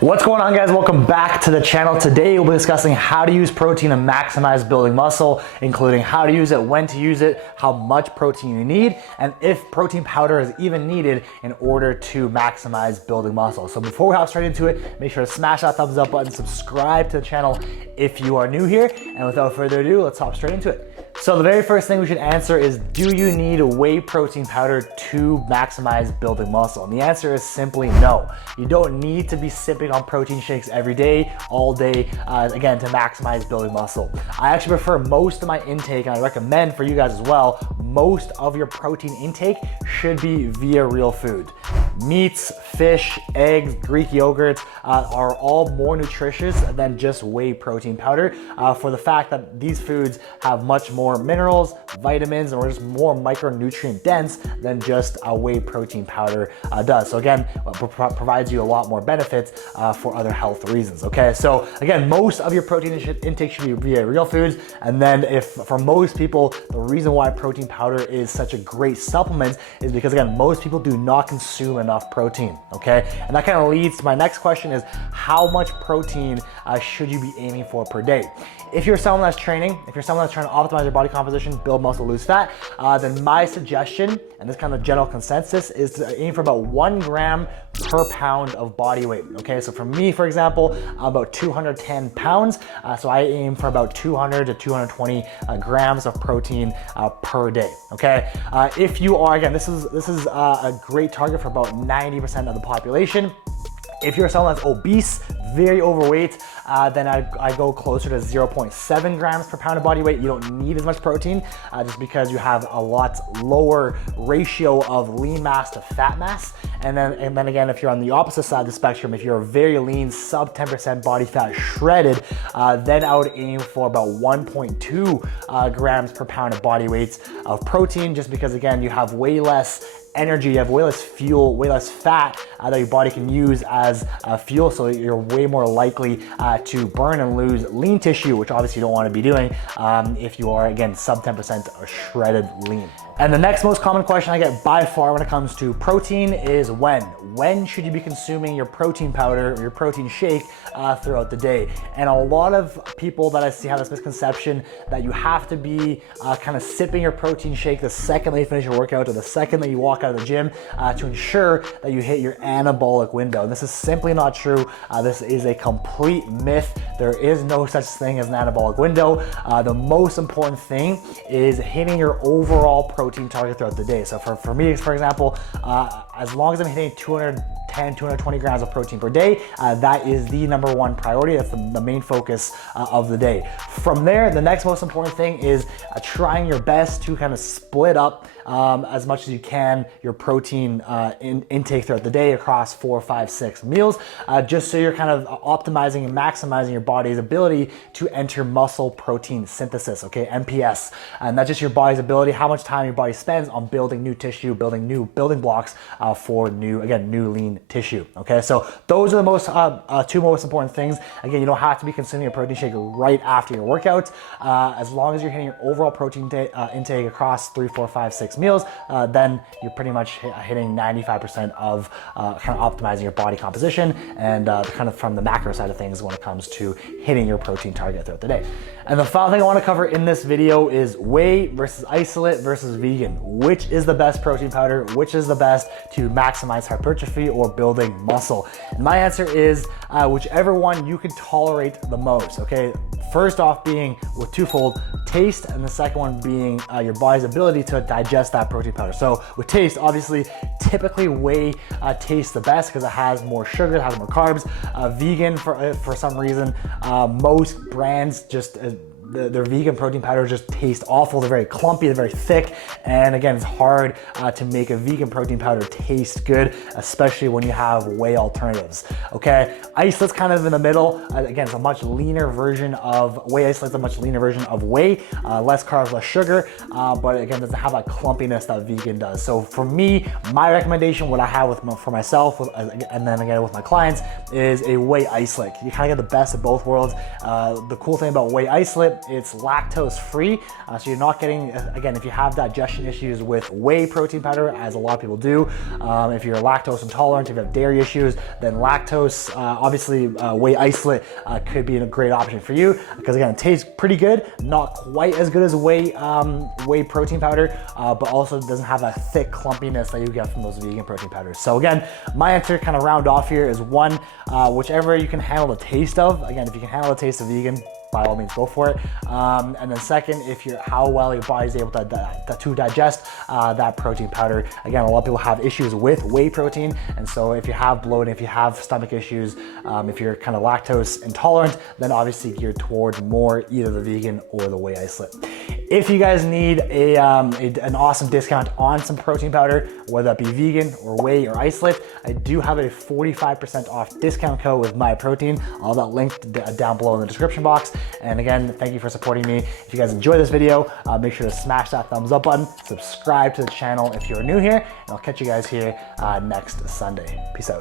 What's going on, guys? Welcome back to the channel. Today we'll be discussing how to use protein to maximize building muscle, including how to use it, when to use it, how much protein you need, and if protein powder is even needed in order to maximize building muscle. So before we hop straight into it, make sure to smash that thumbs up button, subscribe to the channel if you are new here, and without further ado, let's hop straight into it. So the very first thing we should answer is, do you need whey protein powder to maximize building muscle? And the answer is simply no. You don't need to be sipping on protein shakes every day, all day, again, to maximize building muscle. I actually prefer most of my intake, and I recommend for you guys as well, most of your protein intake should be via real food. Meats, fish, eggs, Greek yogurts are all more nutritious than just whey protein powder for the fact that these foods have much more minerals, vitamins, and are just more micronutrient dense than just a whey protein powder does. So again, provides you a lot more benefits for other health reasons, okay? So again, most of your protein intake should be via real foods. And then if for most people, the reason why protein powder is such a great supplement is because, again, most people do not consume enough protein, okay? And that kind of leads to my next question is, how much protein should you be aiming for per day? If you're someone that's training, if you're someone that's trying to optimize your body composition, build muscle, lose fat, then my suggestion, and this kind of general consensus, is to aim for about 1 gram per pound of body weight, okay? So for me, for example, I'm about 210 pounds, so I aim for about 200 to 220 grams of protein per day, okay? If you are, again, this is a great target for about 90% of the population. If you're someone that's obese, very overweight, then I go closer to 0.7 grams per pound of body weight. You don't need as much protein just because you have a lot lower ratio of lean mass to fat mass. And then again, if you're on the opposite side of the spectrum, if you're very lean, sub 10% body fat shredded, then I would aim for about 1.2 grams per pound of body weight of protein, just because, again, you have way less energy, you have way less fuel, way less fat that your body can use as fuel, so you're way more likely to burn and lose lean tissue, which obviously you don't want to be doing if you are, again, sub 10% shredded lean. And the next most common question I get by far when it comes to protein is when. When should you be consuming your protein powder or your protein shake throughout the day? And a lot of people that I see have this misconception that you have to be kind of sipping your protein shake the second that you finish your workout or the second that you walk out of the gym to ensure that you hit your anabolic window. And this is simply not true. This is a complete myth. There is no such thing as an anabolic window. The most important thing is hitting your overall protein target throughout the day. So for me, for example, as long as I'm hitting 210, 220 grams of protein per day, that is the number one priority. That's the main focus of the day. From there, the next most important thing is trying your best to kind of split up as much as you can your protein intake throughout the day across 4, 5, 6 meals, just so you're kind of optimizing and maximizing your body's ability to enter muscle protein synthesis, okay, MPS. And that's just your body's ability, how much time your body spends on building new tissue, building new building blocks for new lean tissue, okay? So those are the most two most important things. Again, you don't have to be consuming a protein shake right after your workout. As long as you're hitting your overall protein intake across 3, 4, 5, 6 meals, then you're pretty much hitting 95% of kind of optimizing your body composition and kind of from the macro side of things when it comes to hitting your protein target throughout the day. And the final thing I want to cover in this video is whey versus isolate versus vegan. Which is the best protein powder? Which is the best to maximize hypertrophy or building muscle? And my answer is whichever one you can tolerate the most, okay? First off being with twofold, taste, and the second one being your body's ability to digest that protein powder. So with taste, obviously, typically whey tastes the best because it has more sugar, it has more carbs. Vegan, for some reason, most brands just their vegan protein powders just taste awful. They're very clumpy, they're very thick, and again, it's hard to make a vegan protein powder taste good, especially when you have whey alternatives, okay? Isolate's kind of in the middle. Again, it's a much leaner version of whey. Isolate's a much leaner version of whey, less carbs, less sugar, but again, doesn't have that clumpiness that vegan does. So for me, my recommendation, what I have for myself, and then again with my clients, is a whey isolate. You kind of get the best of both worlds. The cool thing about whey isolate isolate. It's lactose free, so you're not getting, again, if you have digestion issues with whey protein powder, as a lot of people do, if you're lactose intolerant, if you have dairy issues, then lactose, obviously whey isolate could be a great option for you, because again, it tastes pretty good, not quite as good as whey protein powder, but also doesn't have a thick clumpiness that you get from those vegan protein powders. So again, my answer, kind of round off here, is one, whichever you can handle the taste of. Again, if you can handle the taste of vegan, by all means go for it. And then second, how well your body's able to digest that protein powder. Again, a lot of people have issues with whey protein, and so if you have bloating, if you have stomach issues, if you're kind of lactose intolerant, then obviously geared towards more either the vegan or the whey isolate. If you guys need an awesome discount on some protein powder, whether that be vegan or whey or isolate, I do have a 45% off discount code with MyProtein. All that linked down below in the description box. And again, thank you for supporting me. If you guys enjoy this video, make sure to smash that thumbs up button, subscribe to the channel if you're new here, and I'll catch you guys here next Sunday. Peace out.